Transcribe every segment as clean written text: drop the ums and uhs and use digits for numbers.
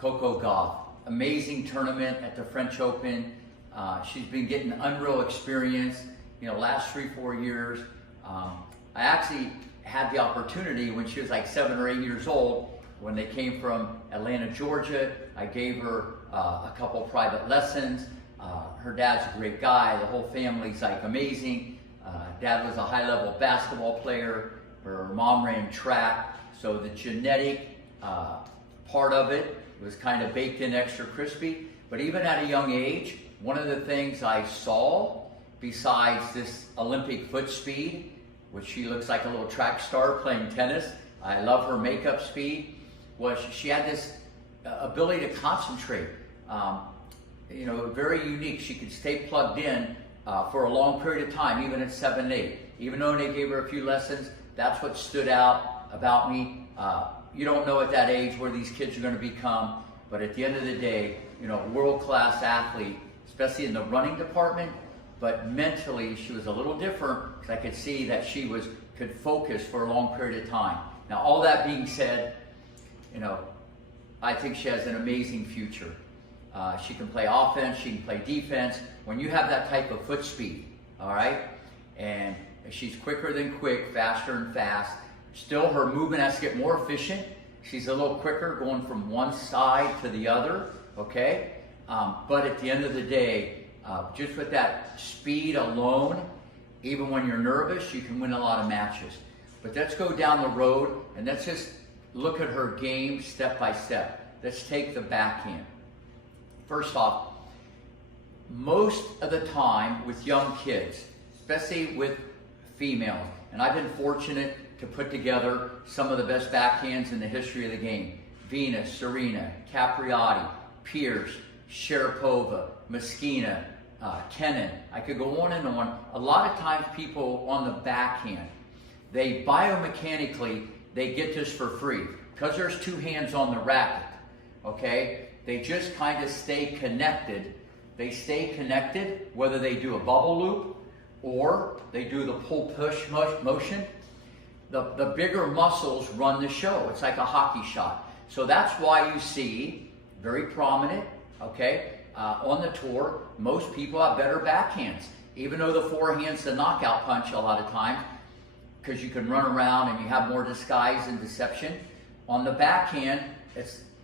Coco Gauff. Amazing tournament at the French Open. She's been getting unreal experience, last 3-4 years. I actually had the opportunity when she was like 7 or 8 years old, when they came from Atlanta, Georgia. I gave her a couple private lessons. Her dad's a great guy. The whole family's like amazing. Dad was a high-level basketball player. Her mom ran track. So the genetic part of it was kind of baked in extra crispy. But even at a young age, one of the things I saw, besides this Olympic foot speed, which she looks like a little track star playing tennis, I love her makeup speed, was she had this ability to concentrate. Very unique. She could stay plugged in for a long period of time, even at 7, 8. Even though they gave her a few lessons, that's what stood out about me. You don't know at that age where these kids are going to become, but at the end of the day, world-class athlete, especially in the running department. But mentally, she was a little different because I could see that she could focus for a long period of time. Now, all that being said, I think she has an amazing future. She can play offense, she can play defense. When you have that type of foot speed, all right, and she's quicker than quick, faster and fast. Still, her movement has to get more efficient. She's a little quicker going from one side to the other, okay? But at the end of the day, just with that speed alone, even when you're nervous, you can win a lot of matches. But let's go down the road and let's just look at her game step by step. Let's take the backhand. First off, most of the time with young kids, especially with females, and I've been fortunate to put together some of the best backhands in the history of the game. Venus, Serena, Capriati, Pierce, Sharapova, Moschina, Kenin. I could go on and on. A lot of times people on the backhand, they biomechanically, they get this for free. Because there's two hands on the racket, okay? They just kind of stay connected. They stay connected whether they do a bubble loop or they do the pull-push motion. The bigger muscles run the show. It's like a hockey shot. So that's why you see, very prominent, okay, on the tour, most people have better backhands. Even though the forehand's the knockout punch a lot of times, because you can run around and you have more disguise and deception. On the backhand,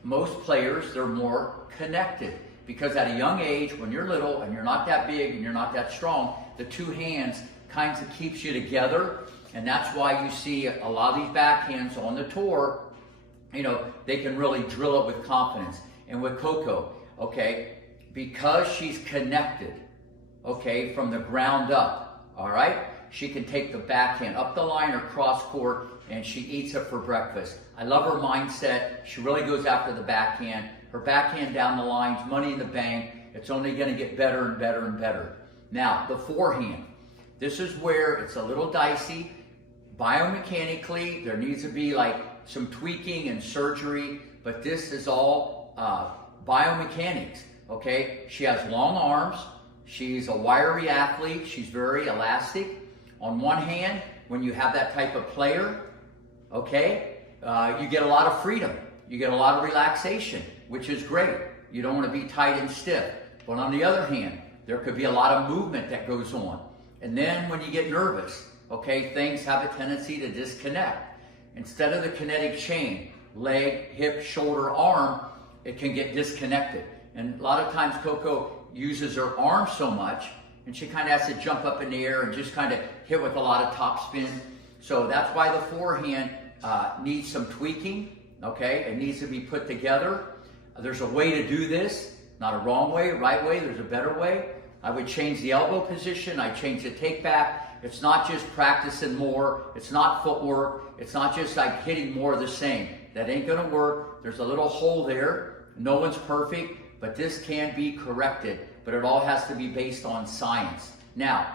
most players, they're more connected. Because at a young age, when you're little and you're not that big and you're not that strong, the two hands kind of keeps you together. And that's why you see a lot of these backhands on the tour, they can really drill it with confidence. And with Coco, okay, because she's connected, okay, from the ground up, all right, she can take the backhand up the line or cross court and she eats it for breakfast. I love her mindset. She really goes after the backhand. Her backhand down the lines, money in the bank. It's only going to get better and better and better. Now, the forehand. This is where it's a little dicey. Biomechanically, there needs to be like some tweaking and surgery, but this is all biomechanics, okay? She has long arms. She's a wiry athlete. She's very elastic. On one hand, when you have that type of player, okay, you get a lot of freedom. You get a lot of relaxation, which is great. You don't want to be tight and stiff. But on the other hand, there could be a lot of movement that goes on. And then when you get nervous, okay, things have a tendency to disconnect. Instead of the kinetic chain, leg, hip, shoulder, arm, it can get disconnected. And a lot of times Coco uses her arm so much, and she kind of has to jump up in the air and just kind of hit with a lot of top spin. So that's why the forehand needs some tweaking, okay? It needs to be put together. There's a way to do this, not a wrong way, right way, there's a better way. I would change the elbow position, I change the take back. It's not just practicing more, it's not footwork, it's not just like hitting more of the same. That ain't gonna work. There's a little hole there. No one's perfect, but this can be corrected. But it all has to be based on science. Now,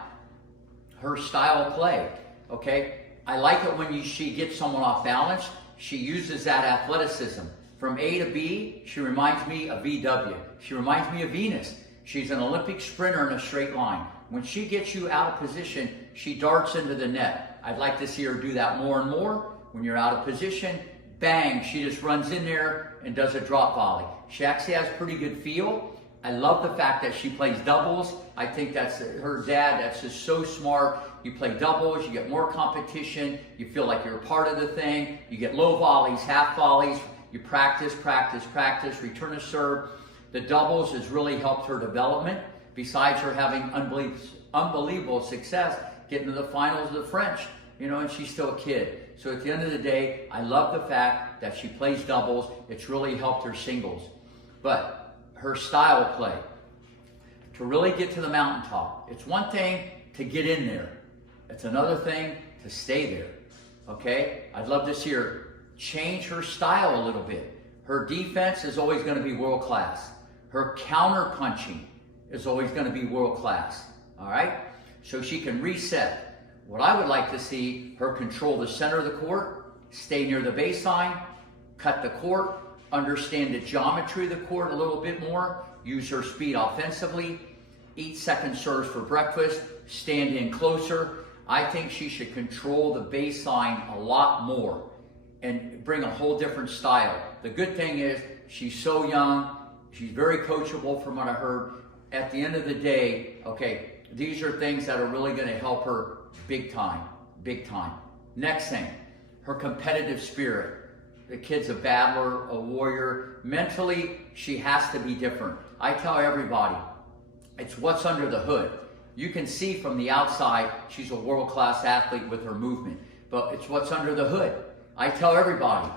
her style of play, okay? I like it when she gets someone off balance. She uses that athleticism. From A to B, she reminds me of VW. She reminds me of Venus. She's an Olympic sprinter in a straight line. When she gets you out of position, she darts into the net. I'd like to see her do that more and more. When you're out of position, bang, she just runs in there and does a drop volley. She actually has pretty good feel. I love the fact that she plays doubles. I think that's her dad, that's just so smart. You play doubles, you get more competition, you feel like you're a part of the thing, you get low volleys, half volleys, you practice, return to serve. The doubles has really helped her development, besides her having unbelievable success getting to the finals of the French, and she's still a kid. So at the end of the day, I love the fact that she plays doubles. It's really helped her singles. But her style of play, to really get to the mountaintop, it's one thing to get in there. It's another thing to stay there, okay? I'd love to see her change her style a little bit. Her defense is always going to be world class. Her counter punching is always going to be world class, all right? So she can reset. What I would like to see her control the center of the court, stay near the baseline, cut the court, understand the geometry of the court a little bit more, use her speed offensively, eat second serves for breakfast, stand in closer. I think she should control the baseline a lot more and bring a whole different style. The good thing is she's so young, she's very coachable from what I heard. At the end of the day, okay, these are things that are really going to help her big time, big time. Next thing, her competitive spirit. The kid's a battler, a warrior. Mentally, she has to be different. I tell everybody, it's what's under the hood. You can see from the outside, she's a world-class athlete with her movement, but it's what's under the hood. I tell everybody,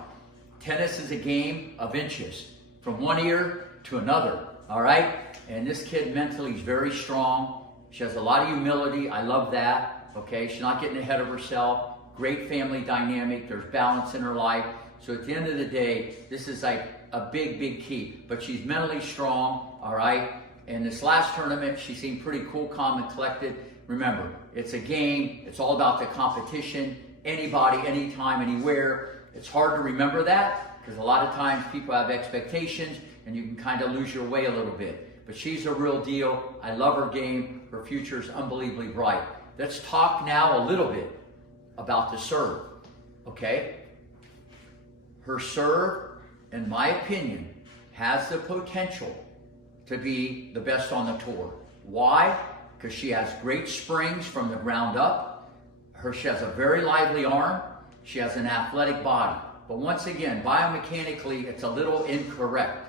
tennis is a game of inches, from one ear to another, all right? And this kid mentally is very strong. She has a lot of humility. I love that, okay? She's not getting ahead of herself. Great family dynamic. There's balance in her life. So at the end of the day, this is like a big, big key. But she's mentally strong, all right? And this last tournament, she seemed pretty cool, calm, and collected. Remember, it's a game. It's all about the competition. Anybody, anytime, anywhere. It's hard to remember that because a lot of times people have expectations and you can kind of lose your way a little bit. But she's a real deal. I love her game. Her future is unbelievably bright. Let's talk now a little bit about the serve, okay? Her serve, in my opinion, has the potential to be the best on the tour. Why? Because she has great springs from the ground up. She has a very lively arm. She has an athletic body. But once again, biomechanically, it's a little incorrect.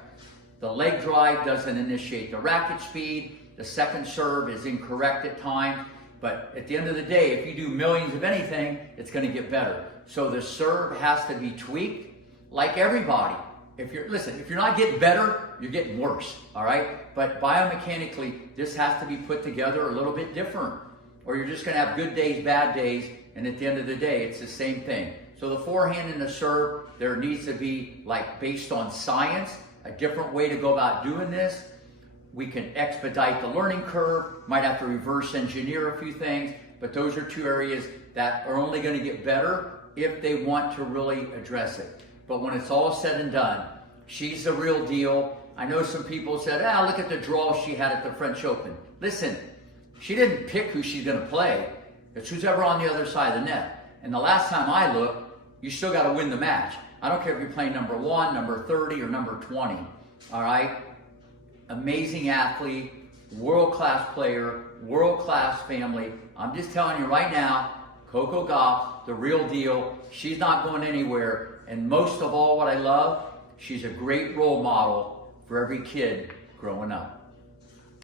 The leg drive doesn't initiate the racket speed. The second serve is incorrect at times. But at the end of the day, if you do millions of anything, it's going to get better. So the serve has to be tweaked like everybody. If you're not getting better, you're getting worse, all right? But biomechanically, this has to be put together a little bit different. Or you're just going to have good days, bad days, and at the end of the day, it's the same thing. So the forehand and the serve, there needs to be, like, based on science, a different way to go about doing this. We can expedite the learning curve, might have to reverse engineer a few things, but those are two areas that are only going to get better if they want to really address it. But when it's all said and done, she's the real deal. I know some people said, look at the draw she had at the French Open. Listen, she didn't pick who she's going to play. It's who's ever on the other side of the net. And the last time I looked, you still got to win the match. I don't care if you're playing number 1, number 30, or number 20. All right? Amazing athlete, world-class player, world-class family. I'm just telling you right now, Coco Gauff, the real deal. She's not going anywhere. And most of all, what I love, she's a great role model for every kid growing up.